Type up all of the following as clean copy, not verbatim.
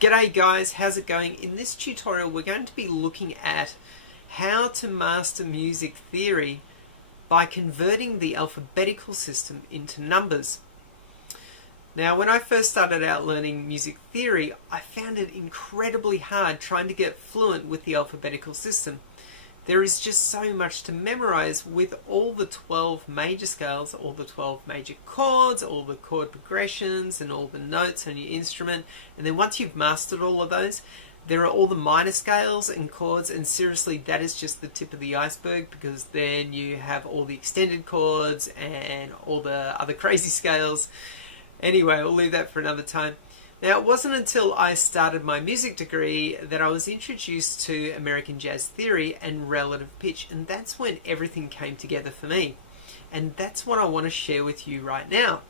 G'day guys, how's it going? In this tutorial we're going to be looking at how to master music theory by converting the alphabetical system into numbers. Now when I first started out learning music theory, I found it incredibly hard trying to get fluent with the alphabetical system. There is just so much to memorize with all the 12 major scales, all the 12 major chords, all the chord progressions and all the notes on your instrument. And then once you've mastered all of those, there are all the minor scales and chords, and seriously that is just the tip of the iceberg, because then you have all the extended chords and all the other crazy scales. Anyway, we'll leave that for another time. Now, it wasn't until I started my music degree that I was introduced to American jazz theory and relative pitch, and that's when everything came together for me. And that's what I want to share with you right now.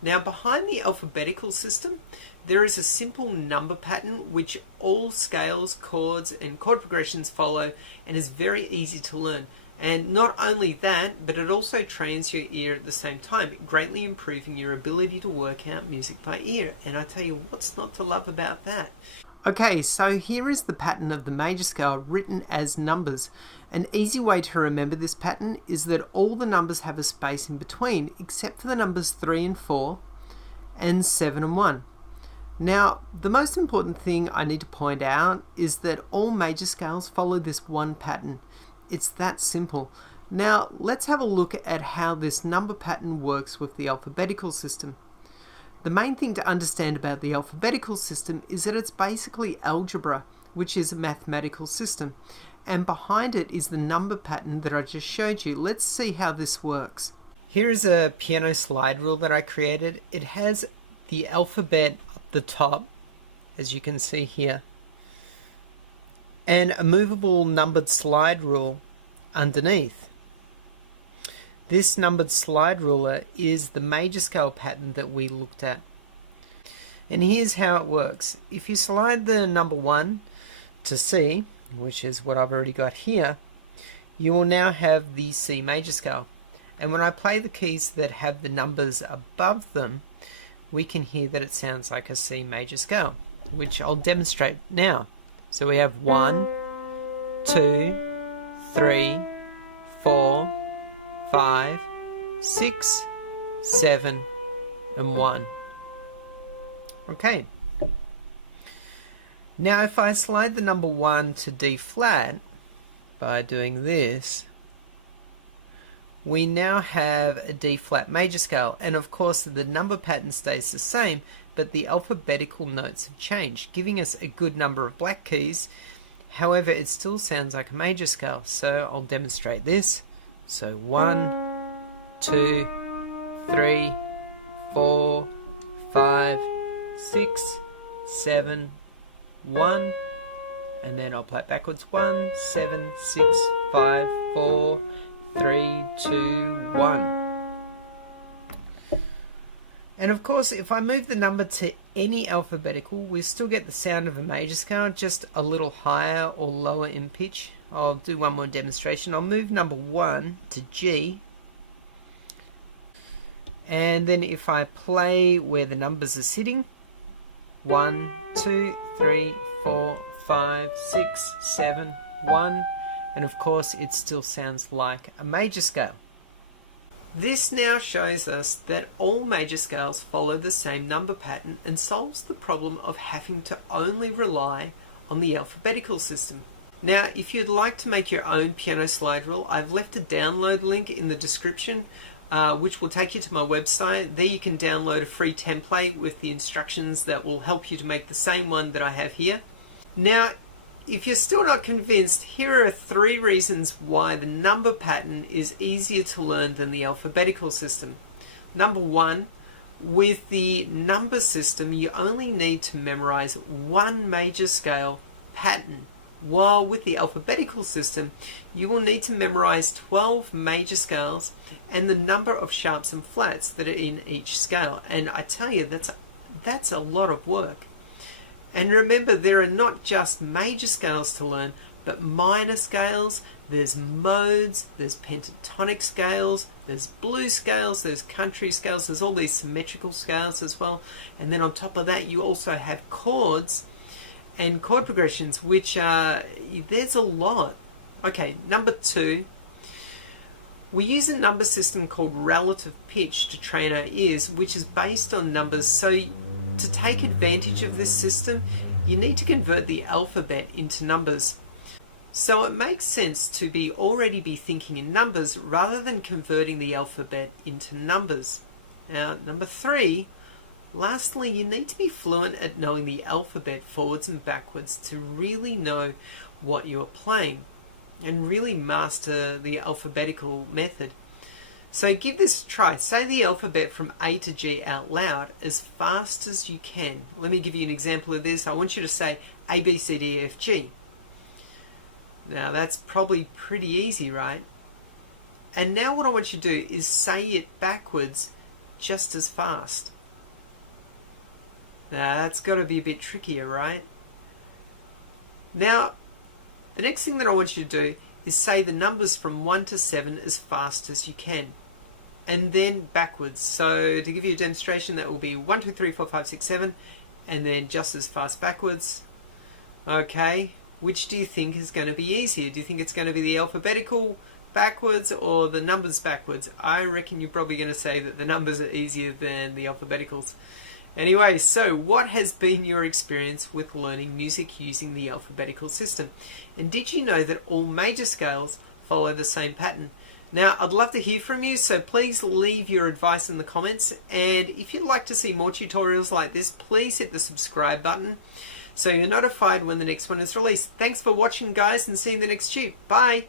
Now, behind the alphabetical system, there is a simple number pattern which all scales, chords, and chord progressions follow, and is very easy to learn. And not only that, but it also trains your ear at the same time, greatly improving your ability to work out music by ear. And I tell you, what's not to love about that? Okay, so here is the pattern of the major scale written as numbers. An easy way to remember this pattern is that all the numbers have a space in between, except for the numbers 3 and 4, and 7 and 1. Now, the most important thing I need to point out is that all major scales follow this one pattern. It's that simple. Now let's have a look at how this number pattern works with the alphabetical system. The main thing to understand about the alphabetical system is that it's basically algebra, which is a mathematical system, and behind it is the number pattern that I just showed you. Let's see how this works. Here is a piano slide rule that I created. It has the alphabet up the top, as you can see here, and a movable numbered slide rule underneath. This numbered slide ruler is the major scale pattern that we looked at. And here's how it works. If you slide the number 1 to C, which is what I've already got here, you will now have the C major scale. And when I play the keys that have the numbers above them, we can hear that it sounds like a C major scale, which I'll demonstrate now. So we have 1, 2, 3, 4, 5, 6, 7, and 1. Okay. Now if I slide the number 1 to D flat by doing this, we now have a D flat major scale, and of course the number pattern stays the same, but the alphabetical notes have changed, giving us a good number of black keys. However, it still sounds like a major scale, so I'll demonstrate this. So 1, 2, 3, 4, 5, 6, 7, 1, and then I'll play it backwards. 1, 7, 6, 5, 4, 3, 2, 1. And of course, if I move the number to any alphabetical, we still get the sound of a major scale, just a little higher or lower in pitch. I'll do one more demonstration. I'll move number 1 to G, and then if I play where the numbers are sitting, 1, 2, 3, 4, 5, 6, 7, 1, and of course it still sounds like a major scale. This now shows us that all major scales follow the same number pattern and solves the problem of having to only rely on the alphabetical system. Now, if you'd like to make your own piano slide rule, I've left a download link in the description, which will take you to my website. There you can download a free template with the instructions that will help you to make the same one that I have here. Now, if you're still not convinced, here are 3 reasons why the number pattern is easier to learn than the alphabetical system. Number 1, with the number system you only need to memorize one major scale pattern, while with the alphabetical system you will need to memorize 12 major scales and the number of sharps and flats that are in each scale. And I tell you, that's a lot of work. And remember, there are not just major scales to learn, but minor scales, There's modes, there's pentatonic scales, there's blues scales, there's country scales, there's all these symmetrical scales as well. And then on top of that, you also have chords and chord progressions, which there's a lot. Okay, number 2. We use a number system called relative pitch to train our ears, which is based on numbers. So to take advantage of this system, you need to convert the alphabet into numbers. So it makes sense to already be thinking in numbers rather than converting the alphabet into numbers. Now, number 3, lastly, you need to be fluent at knowing the alphabet forwards and backwards to really know what you are playing and really master the alphabetical method. So give this a try. Say the alphabet from A to G out loud as fast as you can. Let me give you an example of this. I want you to say A, B, C, D, E, F, G. Now that's probably pretty easy, right? And now what I want you to do is say it backwards just as fast. Now that's got to be a bit trickier, right? Now, the next thing that I want you to do is say the numbers from 1 to 7 as fast as you can. And then backwards. So to give you a demonstration, that will be 1, 2, 3, 4, 5, 6, 7. And then just as fast backwards. Okay, which do you think is going to be easier? Do you think it's going to be the alphabetical backwards or the numbers backwards? I reckon you're probably going to say that the numbers are easier than the alphabeticals. Anyway, so what has been your experience with learning music using the alphabetical system? And did you know that all major scales follow the same pattern? Now, I'd love to hear from you, so please leave your advice in the comments. And if you'd like to see more tutorials like this, please hit the subscribe button so you're notified when the next one is released. Thanks for watching, guys, and see you in the next tube. Bye!